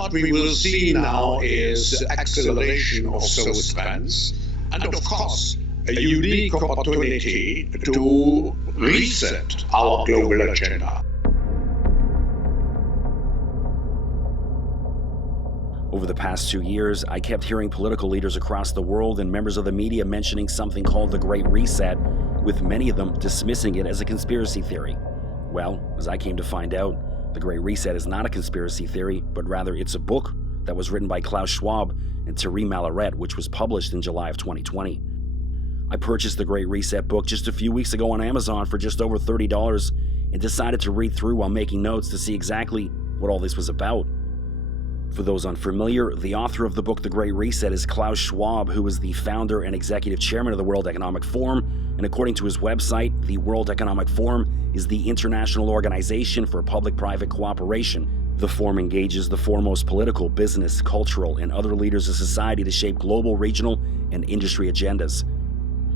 what we will see now is acceleration of those trends, and of course, a unique opportunity to reset our global agenda. Over the past 2 years, I kept hearing political leaders across the world and members of the media mentioning something called the Great Reset, with many of them dismissing it as a conspiracy theory. Well, as I came to find out, the Great Reset is not a conspiracy theory, but rather it's a book that was written by Klaus Schwab and Thierry Malleret, which was published in July of 2020. I purchased the Great Reset book just a few weeks ago on Amazon for just over $30 and decided to read through while making notes to see exactly what all this was about. For those unfamiliar, the author of the book The Great Reset is Klaus Schwab, who is the founder and executive chairman of the World Economic Forum, and according to his website, the World Economic Forum is the international organization for public-private cooperation. The forum engages the foremost political, business, cultural, and other leaders of society to shape global, regional, and industry agendas.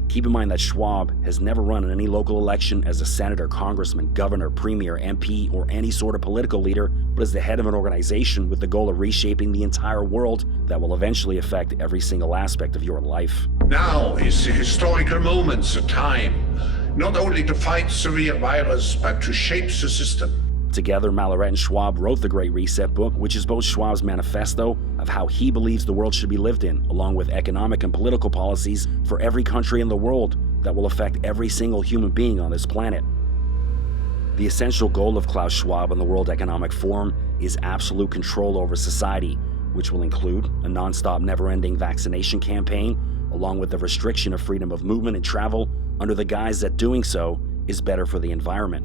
Keep in mind that Schwab has never run in any local election as a senator, congressman, governor, premier, MP, or any sort of political leader, but as the head of an organization with the goal of reshaping the entire world that will eventually affect every single aspect of your life. Now is the historical moment, a time, not only to fight the real virus, but to shape the system. Together, Malleret and Schwab wrote the Great Reset book, which is both Schwab's manifesto of how he believes the world should be lived in, along with economic and political policies for every country in the world that will affect every single human being on this planet. The essential goal of Klaus Schwab and the World Economic Forum is absolute control over society, which will include a non-stop, never-ending vaccination campaign, along with the restriction of freedom of movement and travel under the guise that doing so is better for the environment.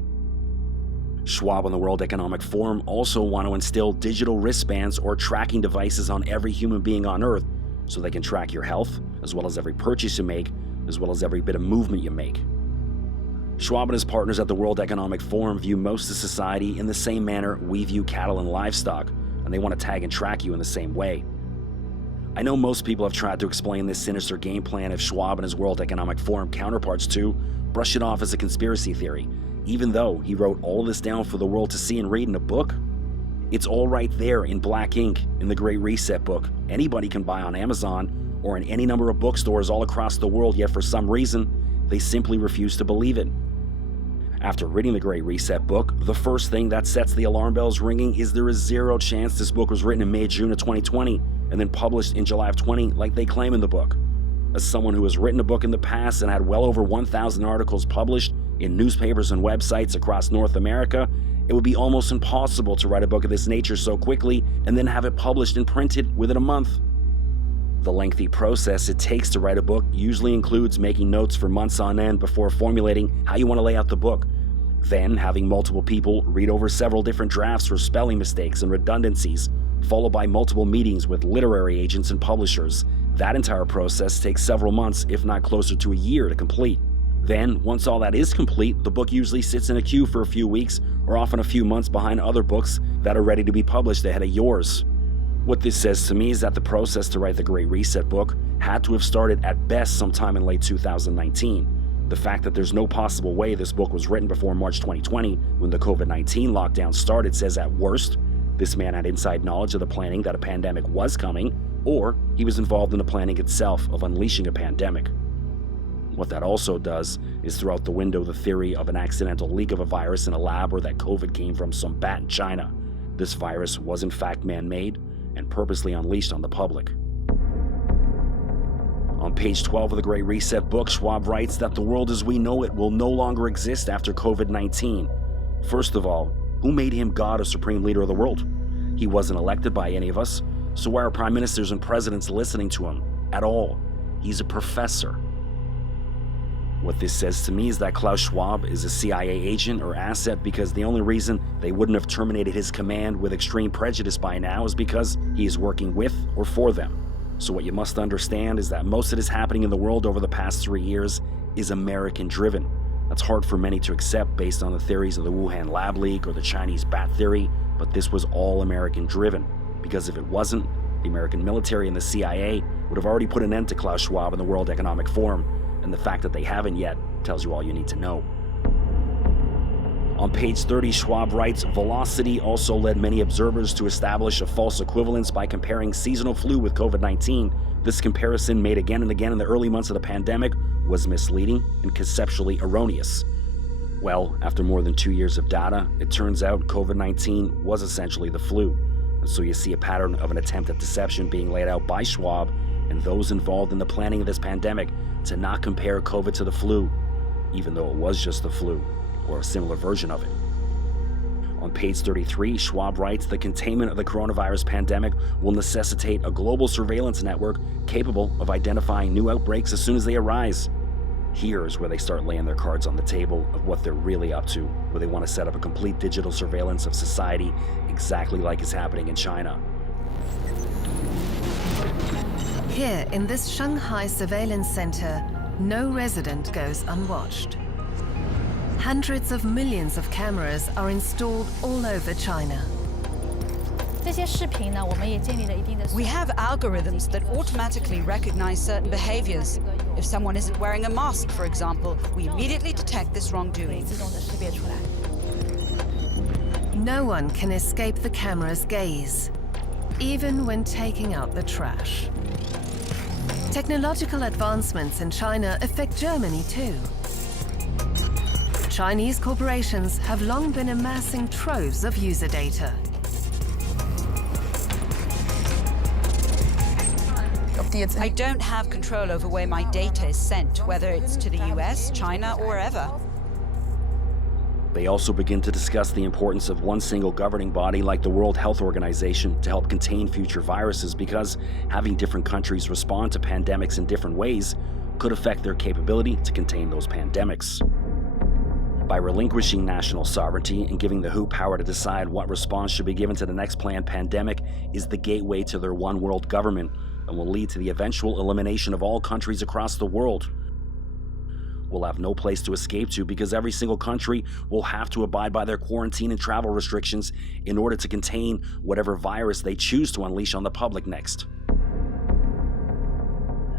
Schwab and the World Economic Forum also want to instill digital wristbands or tracking devices on every human being on Earth so they can track your health, as well as every purchase you make, as well as every bit of movement you make. Schwab and his partners at the World Economic Forum view most of society in the same manner we view cattle and livestock, and they want to tag and track you in the same way. I know most people have tried to explain this sinister game plan of Schwab and his World Economic Forum counterparts to brush it off as a conspiracy theory, even though he wrote all of this down for the world to see and read in a book. It's all right there in black ink in the Great Reset book. Anybody can buy on Amazon or in any number of bookstores all across the world, yet for some reason, they simply refuse to believe it. After reading the Great Reset book, the first thing that sets the alarm bells ringing is there is zero chance this book was written in May, June of 2020 and then published in July of 20 like they claim in the book. As someone who has written a book in the past and had well over 1,000 articles published in newspapers and websites across North America, it would be almost impossible to write a book of this nature so quickly and then have it published and printed within a month. The lengthy process it takes to write a book usually includes making notes for months on end before formulating how you want to lay out the book, then having multiple people read over several different drafts for spelling mistakes and redundancies, followed by multiple meetings with literary agents and publishers. That entire process takes several months, if not closer to a year, to complete. Then, once all that is complete, the book usually sits in a queue for a few weeks or often a few months behind other books that are ready to be published ahead of yours. What this says to me is that the process to write the Great Reset book had to have started at best sometime in late 2019. The fact that there's no possible way this book was written before March 2020, when the COVID-19 lockdown started, says at worst, this man had inside knowledge of the planning that a pandemic was coming, or he was involved in the planning itself of unleashing a pandemic. What that also does is throw out the window the theory of an accidental leak of a virus in a lab or that COVID came from some bat in China. This virus was in fact man-made and purposely unleashed on the public. On page 12 of the Great Reset book, Schwab writes that the world as we know it will no longer exist after COVID-19. First of all, who made him God or supreme leader of the world? He wasn't elected by any of us, so why are prime ministers and presidents listening to him at all? He's a professor. What this says to me is that Klaus Schwab is a CIA agent or asset because the only reason they wouldn't have terminated his command with extreme prejudice by now is because he is working with or for them. So what you must understand is that most of this happening in the world over the past 3 years is American-driven. That's hard for many to accept based on the theories of the Wuhan lab leak or the Chinese bat theory, but this was all American-driven. Because if it wasn't, the American military and the CIA would have already put an end to Klaus Schwab and the World Economic Forum, and the fact that they haven't yet tells you all you need to know. On page 30, Schwab writes, velocity also led many observers to establish a false equivalence by comparing seasonal flu with COVID-19. This comparison, made again and again in the early months of the pandemic, was misleading and conceptually erroneous. Well, after more than 2 years of data, it turns out COVID-19 was essentially the flu. And so you see a pattern of an attempt at deception being laid out by Schwab and those involved in the planning of this pandemic to not compare COVID to the flu, even though it was just the flu, or a similar version of it. On page 33, Schwab writes, the containment of the coronavirus pandemic will necessitate a global surveillance network capable of identifying new outbreaks as soon as they arise. Here's where they start laying their cards on the table of what they're really up to, where they want to set up a complete digital surveillance of society exactly like is happening in China. Here in this Shanghai surveillance center, no resident goes unwatched. Hundreds of millions of cameras are installed all over China. We have algorithms that automatically recognize certain behaviors. If someone isn't wearing a mask, for example, we immediately detect this wrongdoing. No one can escape the camera's gaze, even when taking out the trash. Technological advancements in China affect Germany too. Chinese corporations have long been amassing troves of user data. I don't have control over where my data is sent, whether it's to the US, China, or wherever. They also begin to discuss the importance of one single governing body like the World Health Organization to help contain future viruses, because having different countries respond to pandemics in different ways could affect their capability to contain those pandemics. By relinquishing national sovereignty and giving the WHO power to decide what response should be given to the next planned pandemic is the gateway to their one world government, and will lead to the eventual elimination of all countries across the world. We'll have no place to escape to, because every single country will have to abide by their quarantine and travel restrictions in order to contain whatever virus they choose to unleash on the public next.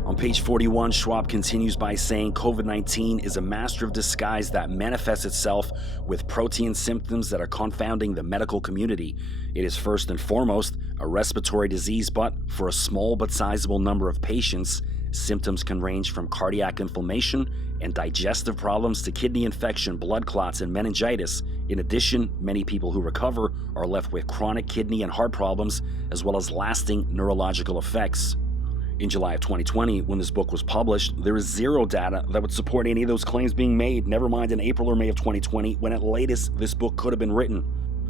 On page 41, Schwab continues by saying COVID-19 is a master of disguise that manifests itself with protein symptoms that are confounding the medical community. It is first and foremost a respiratory disease, but for a small but sizable number of patients, symptoms can range from cardiac inflammation and digestive problems to kidney infection, blood clots, and meningitis. In addition, many people who recover are left with chronic kidney and heart problems, as well as lasting neurological effects. In July of 2020, when this book was published, there is zero data that would support any of those claims being made, never mind in April or May of 2020, when at latest this book could have been written.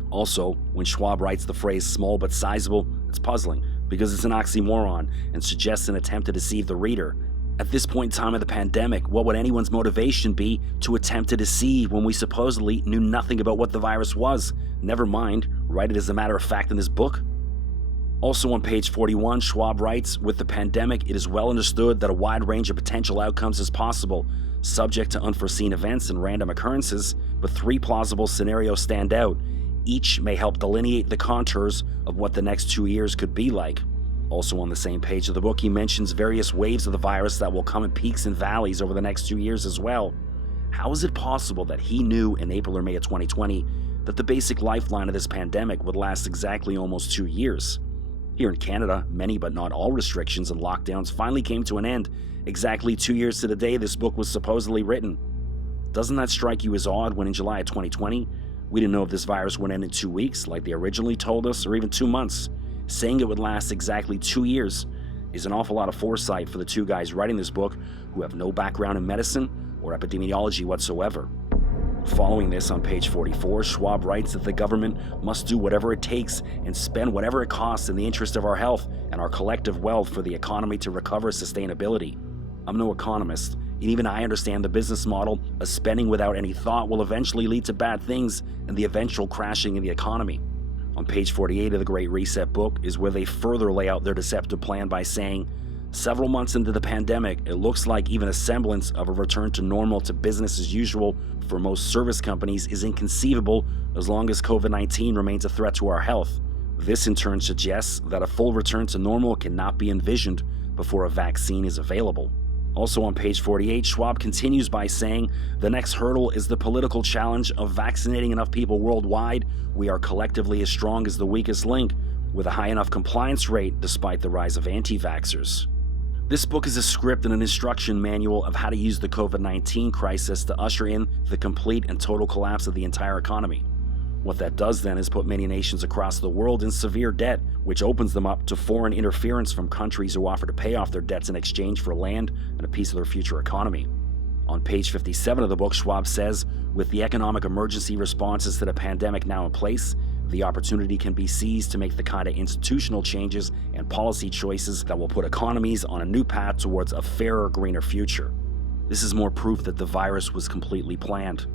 Also, when Schwab writes the phrase small but sizable, it's puzzling, because it's an oxymoron and suggests an attempt to deceive the reader. At this point in time of the pandemic, what would anyone's motivation be to attempt to deceive when we supposedly knew nothing about what the virus was? Never mind, write it as a matter of fact in this book. Also on page 41, Schwab writes, with the pandemic, it is well understood that a wide range of potential outcomes is possible, subject to unforeseen events and random occurrences, but three plausible scenarios stand out. Each may help delineate the contours of what the next 2 years could be like. Also on the same page of the book, he mentions various waves of the virus that will come in peaks and valleys over the next 2 years as well. How is it possible that he knew in April or May of 2020 that the basic lifeline of this pandemic would last exactly almost 2 years? Here in Canada, many but not all restrictions and lockdowns finally came to an end, exactly 2 years to the day this book was supposedly written. Doesn't that strike you as odd when in July of 2020, we didn't know if this virus would end in 2 weeks, like they originally told us, or even 2 months? Saying it would last exactly 2 years is an awful lot of foresight for the two guys writing this book who have no background in medicine or epidemiology whatsoever. Following this, on page 44, Schwab writes that the government must do whatever it takes and spend whatever it costs in the interest of our health and our collective wealth for the economy to recover sustainability. I'm no economist, and even I understand the business model of spending without any thought will eventually lead to bad things and the eventual crashing in the economy. On page 48 of the Great Reset book is where they further lay out their deceptive plan by saying, several months into the pandemic, it looks like even a semblance of a return to normal to business as usual for most service companies is inconceivable as long as COVID-19 remains a threat to our health. This in turn suggests that a full return to normal cannot be envisioned before a vaccine is available. Also on page 48, Schwab continues by saying, the next hurdle is the political challenge of vaccinating enough people worldwide. We are collectively as strong as the weakest link, with a high enough compliance rate despite the rise of anti-vaxxers. This book is a script and an instruction manual of how to use the COVID-19 crisis to usher in the complete and total collapse of the entire economy. What that does then is put many nations across the world in severe debt, which opens them up to foreign interference from countries who offer to pay off their debts in exchange for land and a piece of their future economy. On page 57 of the book, Schwab says, with the economic emergency responses to the pandemic now in place, the opportunity can be seized to make the kind of institutional changes and policy choices that will put economies on a new path towards a fairer, greener future. This is more proof that the virus was completely planned.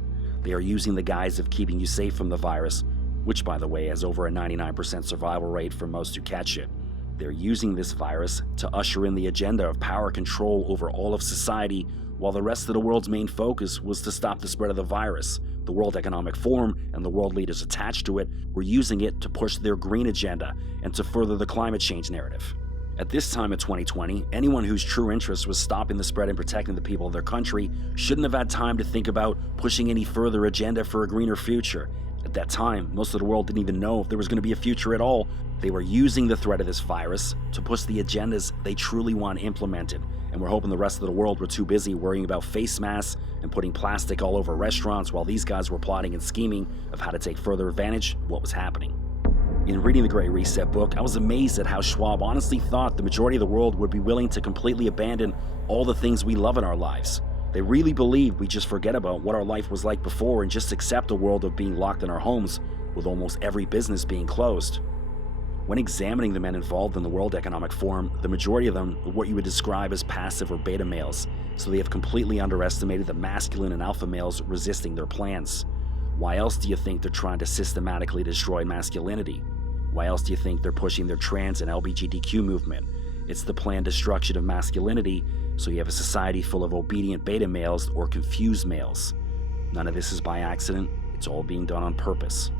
They are using the guise of keeping you safe from the virus, which, by the way, has over a 99% survival rate for most who catch it. They're using this virus to usher in the agenda of power control over all of society, while the rest of the world's main focus was to stop the spread of the virus. The World Economic Forum and the world leaders attached to it were using it to push their green agenda and to further the climate change narrative. At this time in 2020, anyone whose true interest was stopping the spread and protecting the people of their country shouldn't have had time to think about pushing any further agenda for a greener future. At that time, most of the world didn't even know if there was going to be a future at all. They were using the threat of this virus to push the agendas they truly want implemented, and we're hoping the rest of the world were too busy worrying about face masks and putting plastic all over restaurants while these guys were plotting and scheming of how to take further advantage of what was happening. In reading the Great Reset book, I was amazed at how Schwab honestly thought the majority of the world would be willing to completely abandon all the things we love in our lives. They really believed we just forget about what our life was like before and just accept a world of being locked in our homes, with almost every business being closed. When examining the men involved in the World Economic Forum, the majority of them are what you would describe as passive or beta males, so they have completely underestimated the masculine and alpha males resisting their plans. Why else do you think they're trying to systematically destroy masculinity? Why else do you think they're pushing their trans and LGBTQ movement? It's the planned destruction of masculinity, so you have a society full of obedient beta males or confused males. None of this is by accident, it's all being done on purpose.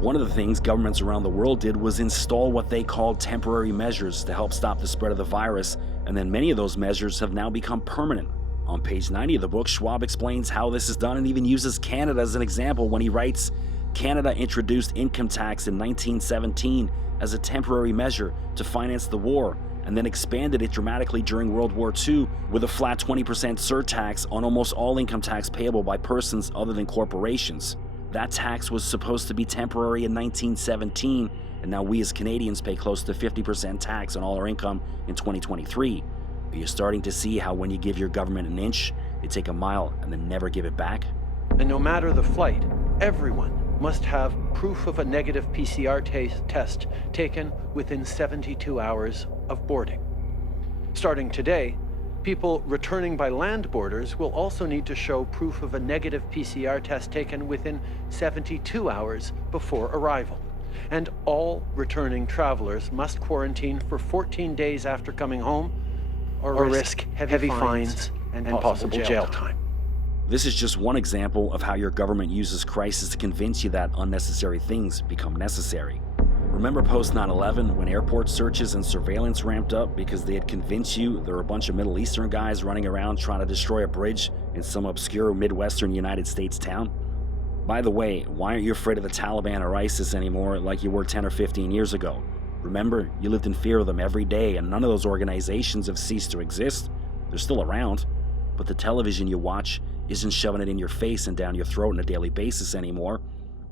One of the things governments around the world did was install what they called temporary measures to help stop the spread of the virus, and then many of those measures have now become permanent. On page 90 of the book, Schwab explains how this is done and even uses Canada as an example when he writes, Canada introduced income tax in 1917 as a temporary measure to finance the war, and then expanded it dramatically during World War II with a flat 20% surtax on almost all income tax payable by persons other than corporations. That tax was supposed to be temporary in 1917, and now we as Canadians pay close to 50% tax on all our income in 2023. Are you starting to see how when you give your government an inch, they take a mile and then never give it back? And no matter the flight, everyone must have proof of a negative PCR test taken within 72 hours of boarding. Starting today, people returning by land borders will also need to show proof of a negative PCR test taken within 72 hours before arrival. And all returning travelers must quarantine for 14 days after coming home or risk heavy fines and possible jail time. This is just one example of how your government uses crisis to convince you that unnecessary things become necessary. Remember post 9/11 when airport searches and surveillance ramped up because they had convinced you there were a bunch of Middle Eastern guys running around trying to destroy a bridge in some obscure Midwestern United States town? By the way, why aren't you afraid of the Taliban or ISIS anymore like you were 10 or 15 years ago? Remember, you lived in fear of them every day, and none of those organizations have ceased to exist. They're still around, but the television you watch isn't shoving it in your face and down your throat on a daily basis anymore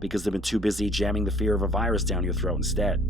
because they've been too busy jamming the fear of a virus down your throat instead.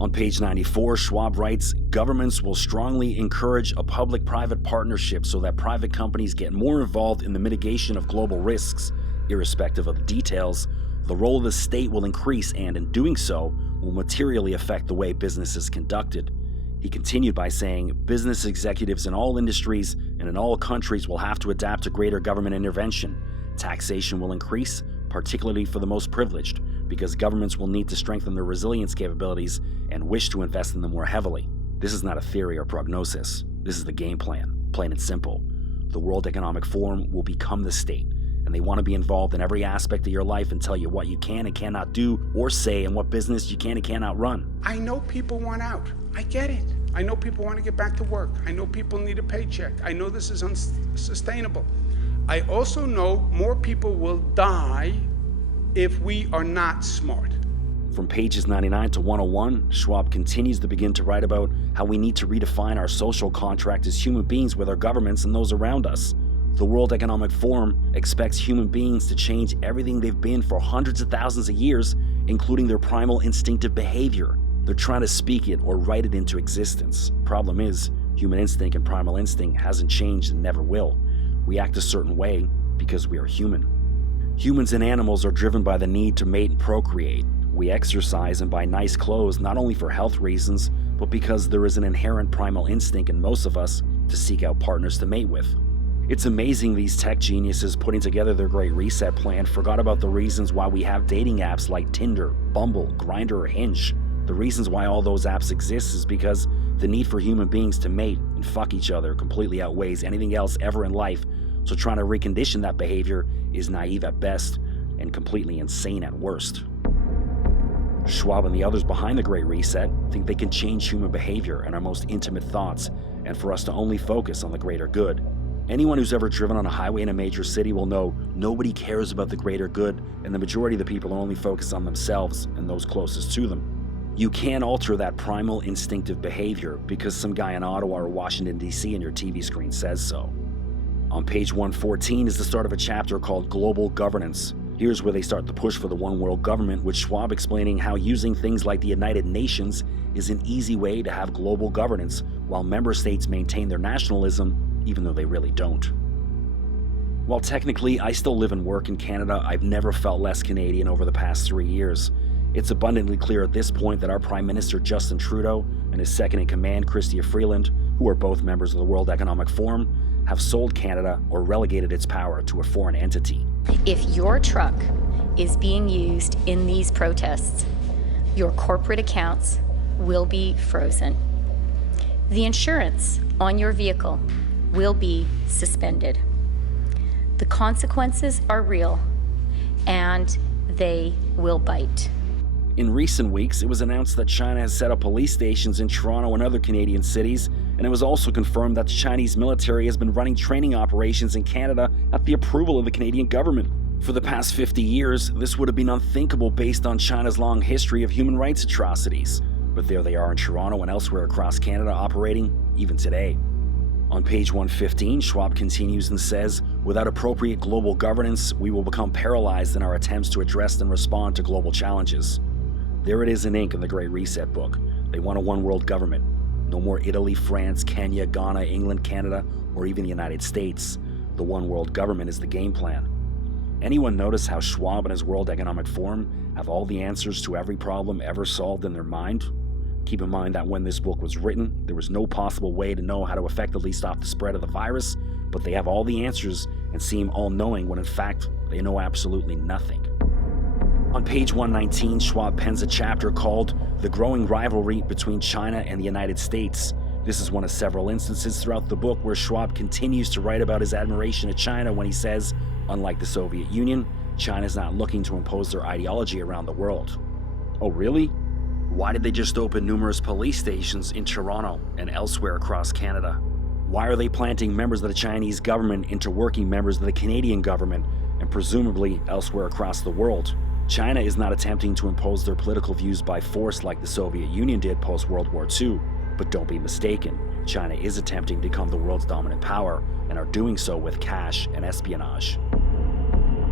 On page 94, Schwab writes, governments will strongly encourage a public-private partnership so that private companies get more involved in the mitigation of global risks. Irrespective of the details, the role of the state will increase and, in doing so, will materially affect the way business is conducted. He continued by saying, business executives in all industries and in all countries will have to adapt to greater government intervention. Taxation will increase, particularly for the most privileged, because governments will need to strengthen their resilience capabilities and wish to invest in them more heavily. This is not a theory or prognosis. This is the game plan, plain and simple. The World Economic Forum will become the state, and they want to be involved in every aspect of your life and tell you what you can and cannot do or say and what business you can and cannot run. I know people want out. I get it. I know people want to get back to work. I know people need a paycheck. I know this is unsustainable. I also know more people will die if we are not smart. From pages 99 to 101, Schwab continues to begin to write about how we need to redefine our social contract as human beings with our governments and those around us. The World Economic Forum expects human beings to change everything they've been for hundreds of thousands of years, including their primal instinctive behavior. They're trying to speak it or write it into existence. Problem is, human instinct and primal instinct hasn't changed and never will. We act a certain way because we are human. Humans and animals are driven by the need to mate and procreate. We exercise and buy nice clothes not only for health reasons, but because there is an inherent primal instinct in most of us to seek out partners to mate with. It's amazing these tech geniuses putting together their Great Reset plan forgot about the reasons why we have dating apps like Tinder, Bumble, Grindr, or Hinge. The reasons why all those apps exist is because the need for human beings to mate and fuck each other completely outweighs anything else ever in life, so trying to recondition that behavior is naive at best and completely insane at worst. Schwab and the others behind the Great Reset think they can change human behavior and our most intimate thoughts, and for us to only focus on the greater good. Anyone who's ever driven on a highway in a major city will know nobody cares about the greater good, and the majority of the people only focus on themselves and those closest to them. You can't alter that primal instinctive behavior because some guy in Ottawa or Washington, D.C. in your TV screen says so. On page 114 is the start of a chapter called Global Governance. Here's where they start the push for the one world government, with Schwab explaining how using things like the United Nations is an easy way to have global governance while member states maintain their nationalism, even though they really don't. While technically I still live and work in Canada, I've never felt less Canadian over the past 3 years. It's abundantly clear at this point that our Prime Minister Justin Trudeau and his second-in-command Chrystia Freeland, who are both members of the World Economic Forum, have sold Canada or relegated its power to a foreign entity. If your truck is being used in these protests, your corporate accounts will be frozen. The insurance on your vehicle will be suspended. The consequences are real, and they will bite. In recent weeks, it was announced that China has set up police stations in Toronto and other Canadian cities, and it was also confirmed that the Chinese military has been running training operations in Canada at the approval of the Canadian government. For the past 50 years, this would have been unthinkable based on China's long history of human rights atrocities. But there they are in Toronto and elsewhere across Canada operating, even today. On page 115, Schwab continues and says, without appropriate global governance, we will become paralyzed in our attempts to address and respond to global challenges. There it is in ink in the Great Reset book. They want a one-world government. No more Italy, France, Kenya, Ghana, England, Canada, or even the United States. The one-world government is the game plan. Anyone notice how Schwab and his World Economic Forum have all the answers to every problem ever solved in their mind? Keep in mind that when this book was written, there was no possible way to know how to effectively stop the spread of the virus, but they have all the answers and seem all-knowing when in fact they know absolutely nothing. On page 119, Schwab pens a chapter called The Growing Rivalry Between China and the United States. This is one of several instances throughout the book where Schwab continues to write about his admiration of China when he says, unlike the Soviet Union, China's not looking to impose their ideology around the world. Oh really? Why did they just open numerous police stations in Toronto and elsewhere across Canada? Why are they planting members of the Chinese government into working members of the Canadian government and presumably elsewhere across the world? China is not attempting to impose their political views by force like the Soviet Union did post-World War II, but don't be mistaken, China is attempting to become the world's dominant power and are doing so with cash and espionage.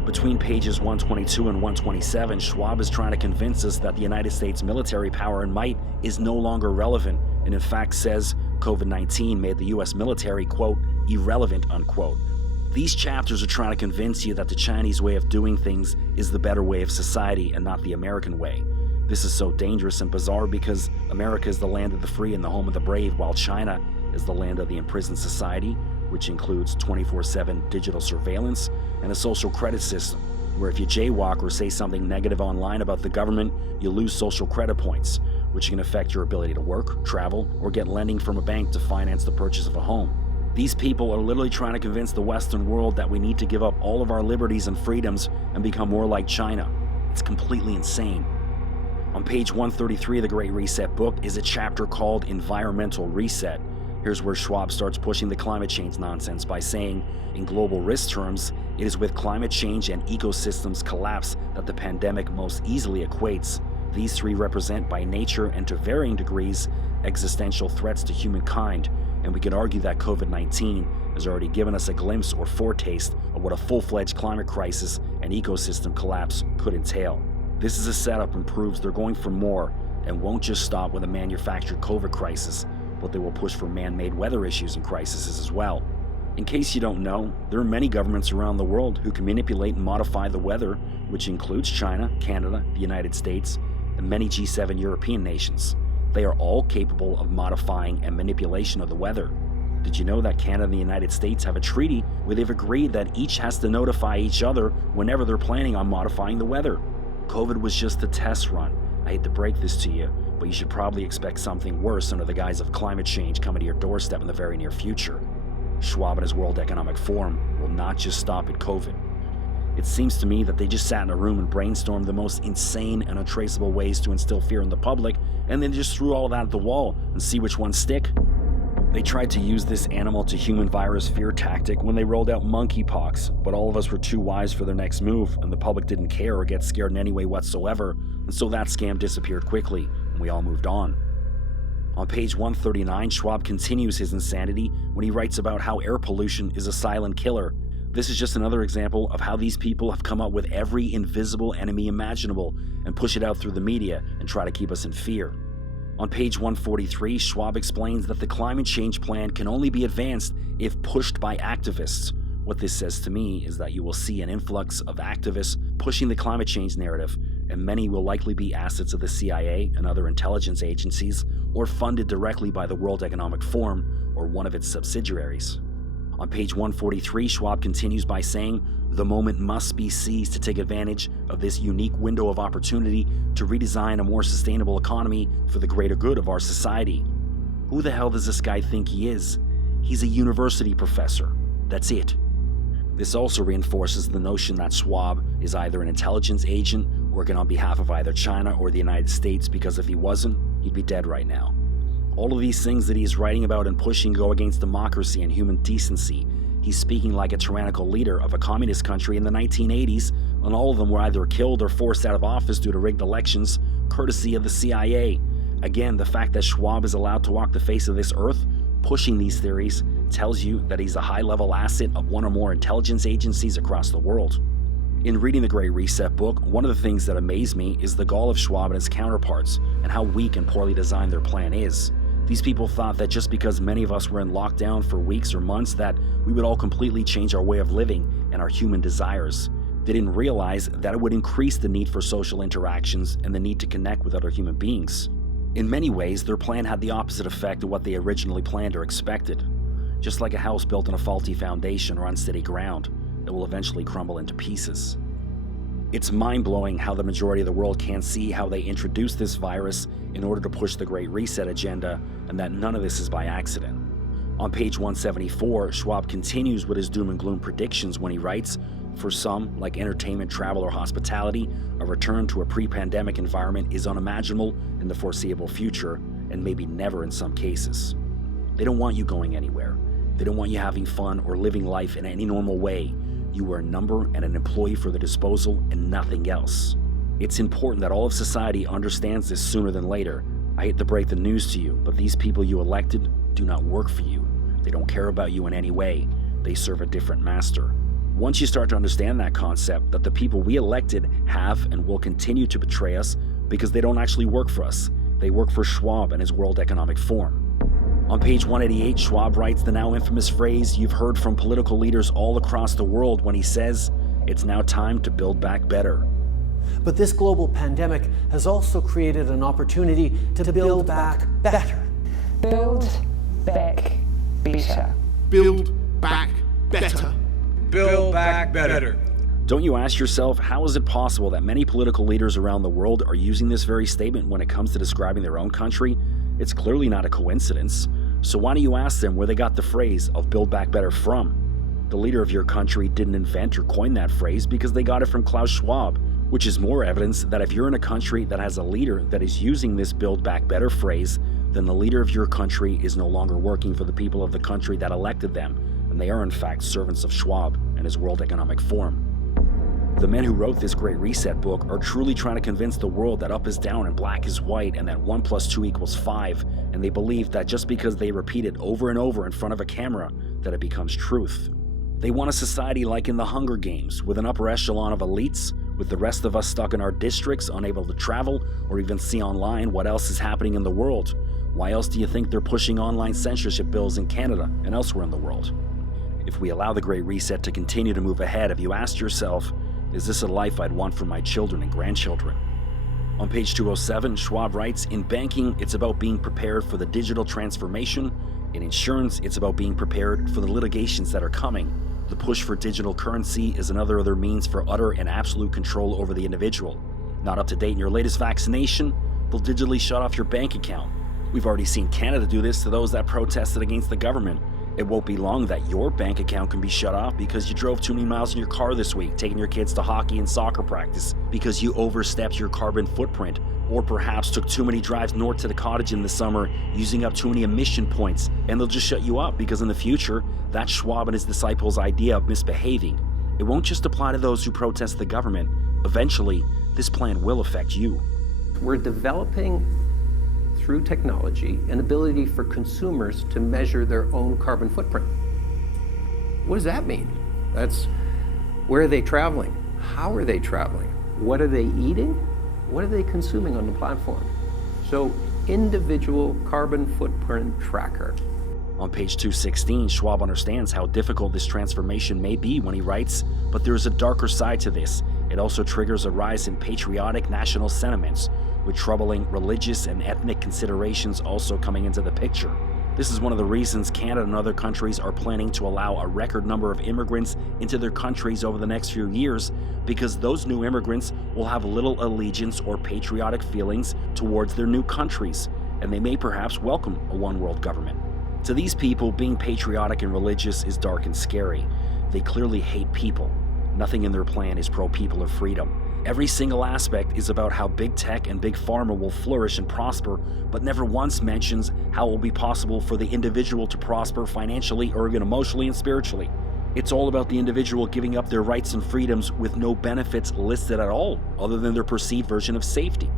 Between pages 122 and 127, Schwab is trying to convince us that the United States military power and might is no longer relevant, and in fact says COVID-19 made the US military, quote, irrelevant, unquote. These chapters are trying to convince you that the Chinese way of doing things is the better way of society and not the American way. This is so dangerous and bizarre because America is the land of the free and the home of the brave, while China is the land of the imprisoned society, which includes 24/7 digital surveillance and a social credit system, where if you jaywalk or say something negative online about the government, you lose social credit points, which can affect your ability to work, travel, or get lending from a bank to finance the purchase of a home. These people are literally trying to convince the Western world that we need to give up all of our liberties and freedoms and become more like China. It's completely insane. On page 133 of the Great Reset book is a chapter called Environmental Reset. Here's where Schwab starts pushing the climate change nonsense by saying, in global risk terms, it is with climate change and ecosystems collapse that the pandemic most easily equates. These three represent, by nature and to varying degrees, existential threats to humankind, and we could argue that COVID-19 has already given us a glimpse or foretaste of what a full-fledged climate crisis and ecosystem collapse could entail. This is a setup and proves they're going for more and won't just stop with a manufactured COVID crisis, but they will push for man-made weather issues and crises as well. In case you don't know, there are many governments around the world who can manipulate and modify the weather, which includes China, Canada, the United States, and many G7 European nations. They are all capable of modifying and manipulation of the weather. Did you know that Canada and the United States have a treaty where they've agreed that each has to notify each other whenever they're planning on modifying the weather? COVID was just a test run. I hate to break this to you, but you should probably expect something worse under the guise of climate change coming to your doorstep in the very near future. Schwab and his World Economic Forum will not just stop at COVID. It seems to me that they just sat in a room and brainstormed the most insane and untraceable ways to instill fear in the public, and then just threw all that at the wall and see which ones stick. They tried to use this animal-to-human virus fear tactic when they rolled out monkeypox, but all of us were too wise for their next move, and the public didn't care or get scared in any way whatsoever, and so that scam disappeared quickly, and we all moved on. On page 139, Schwab continues his insanity when he writes about how air pollution is a silent killer. This is just another example of how these people have come up with every invisible enemy imaginable and push it out through the media and try to keep us in fear. On page 143, Schwab explains that the climate change plan can only be advanced if pushed by activists. What this says to me is that you will see an influx of activists pushing the climate change narrative, and many will likely be assets of the CIA and other intelligence agencies, or funded directly by the World Economic Forum or one of its subsidiaries. On page 143, Schwab continues by saying, the moment must be seized to take advantage of this unique window of opportunity to redesign a more sustainable economy for the greater good of our society. Who the hell does this guy think he is? He's a university professor. That's it. This also reinforces the notion that Schwab is either an intelligence agent working on behalf of either China or the United States, because if he wasn't, he'd be dead right now. All of these things that he's writing about and pushing go against democracy and human decency. He's speaking like a tyrannical leader of a communist country in the 1980s, and all of them were either killed or forced out of office due to rigged elections, courtesy of the CIA. Again, the fact that Schwab is allowed to walk the face of this earth, pushing these theories, tells you that he's a high-level asset of one or more intelligence agencies across the world. In reading the Great Reset book, one of the things that amazed me is the gall of Schwab and his counterparts, and how weak and poorly designed their plan is. These people thought that just because many of us were in lockdown for weeks or months that we would all completely change our way of living and our human desires. They didn't realize that it would increase the need for social interactions and the need to connect with other human beings. In many ways, their plan had the opposite effect of what they originally planned or expected. Just like a house built on a faulty foundation or unsteady ground, it will eventually crumble into pieces. It's mind-blowing how the majority of the world can't see how they introduced this virus in order to push the Great Reset agenda, and that none of this is by accident. On page 174, Schwab continues with his doom and gloom predictions when he writes, for some, like entertainment, travel, or hospitality, a return to a pre-pandemic environment is unimaginable in the foreseeable future, and maybe never in some cases. They don't want you going anywhere. They don't want you having fun or living life in any normal way. You are a number and an employee for their disposal and nothing else. It's important that all of society understands this sooner than later. I hate to break the news to you, but these people you elected do not work for you. They don't care about you in any way. They serve a different master. Once you start to understand that concept, that the people we elected have and will continue to betray us because they don't actually work for us. They work for Schwab and his World Economic Forum. On page 188, Schwab writes the now infamous phrase you've heard from political leaders all across the world when he says, it's now time to build back better. But this global pandemic has also created an opportunity to build back better. Build back better. Build back better. Build back better. Don't you ask yourself, how is it possible that many political leaders around the world are using this very statement when it comes to describing their own country? It's clearly not a coincidence. So why don't you ask them where they got the phrase of build back better from? The leader of your country didn't invent or coin that phrase because they got it from Klaus Schwab, which is more evidence that if you're in a country that has a leader that is using this Build Back Better phrase, then the leader of your country is no longer working for the people of the country that elected them, and they are in fact servants of Schwab and his World Economic Forum. The men who wrote this Great Reset book are truly trying to convince the world that up is down and black is white and that 1 + 2 = 5, and they believe that just because they repeat it over and over in front of a camera, that it becomes truth. They want a society like in the Hunger Games, with an upper echelon of elites, with the rest of us stuck in our districts, unable to travel or even see online what else is happening in the world. Why else do you think they're pushing online censorship bills in Canada and elsewhere in the world? If we allow the Great Reset to continue to move ahead, have you asked yourself, is this a life I'd want for my children and grandchildren? On page 207, Schwab writes, in banking, it's about being prepared for the digital transformation. In insurance, it's about being prepared for the litigations that are coming. The push for digital currency is another means for utter and absolute control over the individual. Not up to date in your latest vaccination? They'll digitally shut off your bank account. We've already seen Canada do this to those that protested against the government. It won't be long that your bank account can be shut off because you drove too many miles in your car this week, taking your kids to hockey and soccer practice, because you overstepped your carbon footprint, or perhaps took too many drives north to the cottage in the summer, using up too many emission points, and they'll just shut you up because in the future, that's Schwab and his disciples' idea of misbehaving. It won't just apply to those who protest the government. Eventually, this plan will affect you. We're developing, through technology, an ability for consumers to measure their own carbon footprint. What does that mean? That's where are they traveling? How are they traveling? What are they eating? What are they consuming on the platform? So, individual carbon footprint tracker. On page 216, Schwab understands how difficult this transformation may be when he writes, but there is a darker side to this. It also triggers a rise in patriotic national sentiments, with troubling religious and ethnic considerations also coming into the picture. This is one of the reasons Canada and other countries are planning to allow a record number of immigrants into their countries over the next few years, because those new immigrants will have little allegiance or patriotic feelings towards their new countries, and they may perhaps welcome a one-world government. To these people, being patriotic and religious is dark and scary. They clearly hate people. Nothing in their plan is pro-people or freedom. Every single aspect is about how big tech and big pharma will flourish and prosper, but never once mentions how it will be possible for the individual to prosper financially or even emotionally and spiritually. It's all about the individual giving up their rights and freedoms with no benefits listed at all, other than their perceived version of safety.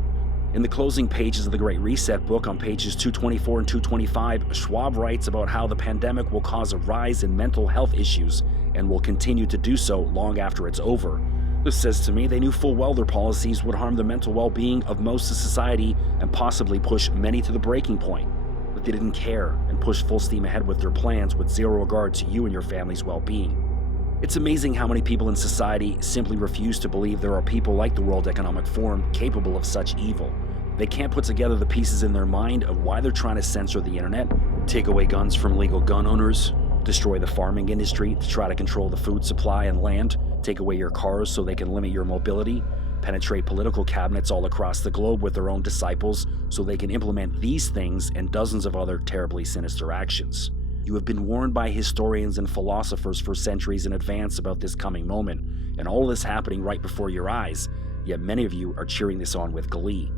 In the closing pages of the Great Reset book, on pages 224 and 225, Schwab writes about how the pandemic will cause a rise in mental health issues and will continue to do so long after it's over. This says to me they knew full well their policies would harm the mental well-being of most of society and possibly push many to the breaking point. But they didn't care and pushed full steam ahead with their plans with zero regard to you and your family's well-being. It's amazing how many people in society simply refuse to believe there are people like the World Economic Forum capable of such evil. They can't put together the pieces in their mind of why they're trying to censor the internet, take away guns from legal gun owners, destroy the farming industry to try to control the food supply and land, take away your cars so they can limit your mobility, penetrate political cabinets all across the globe with their own disciples so they can implement these things and dozens of other terribly sinister actions. You have been warned by historians and philosophers for centuries in advance about this coming moment, and all this happening right before your eyes, yet many of you are cheering this on with glee.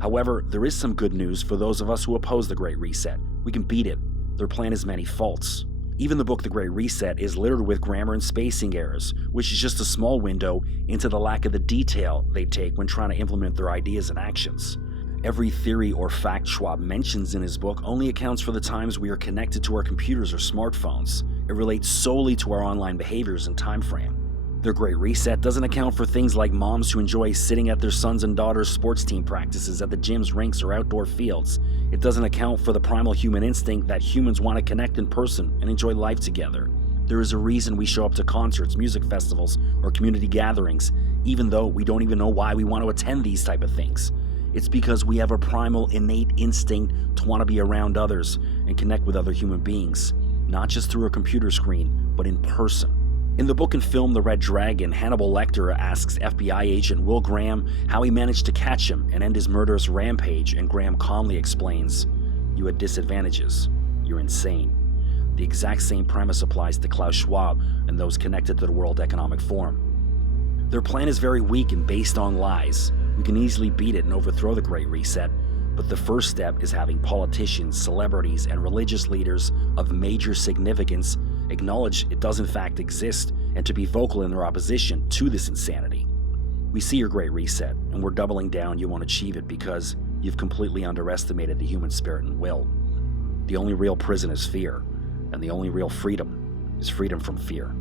However, there is some good news for those of us who oppose the Great Reset. We can beat it. Their plan has many faults. Even the book The Great Reset is littered with grammar and spacing errors, which is just a small window into the lack of the detail they take when trying to implement their ideas and actions. Every theory or fact Schwab mentions in his book only accounts for the times we are connected to our computers or smartphones. It relates solely to our online behaviors and time frame. Their Great Reset doesn't account for things like moms who enjoy sitting at their sons' and daughters' sports team practices at the gyms, rinks, or outdoor fields. It doesn't account for the primal human instinct that humans want to connect in person and enjoy life together. There is a reason we show up to concerts, music festivals, or community gatherings, even though we don't even know why we want to attend these type of things. It's because we have a primal, innate instinct to want to be around others and connect with other human beings, not just through a computer screen, but in person. In the book and film The Red Dragon, Hannibal Lecter asks FBI agent Will Graham how he managed to catch him and end his murderous rampage, and Graham calmly explains, "You had disadvantages. You're insane." The exact same premise applies to Klaus Schwab and those connected to the World Economic Forum. Their plan is very weak and based on lies. We can easily beat it and overthrow the Great Reset, but the first step is having politicians, celebrities, and religious leaders of major significance acknowledge it does in fact exist and to be vocal in their opposition to this insanity. We see your Great Reset, and we're doubling down you won't achieve it because you've completely underestimated the human spirit and will. The only real prison is fear, and the only real freedom is freedom from fear.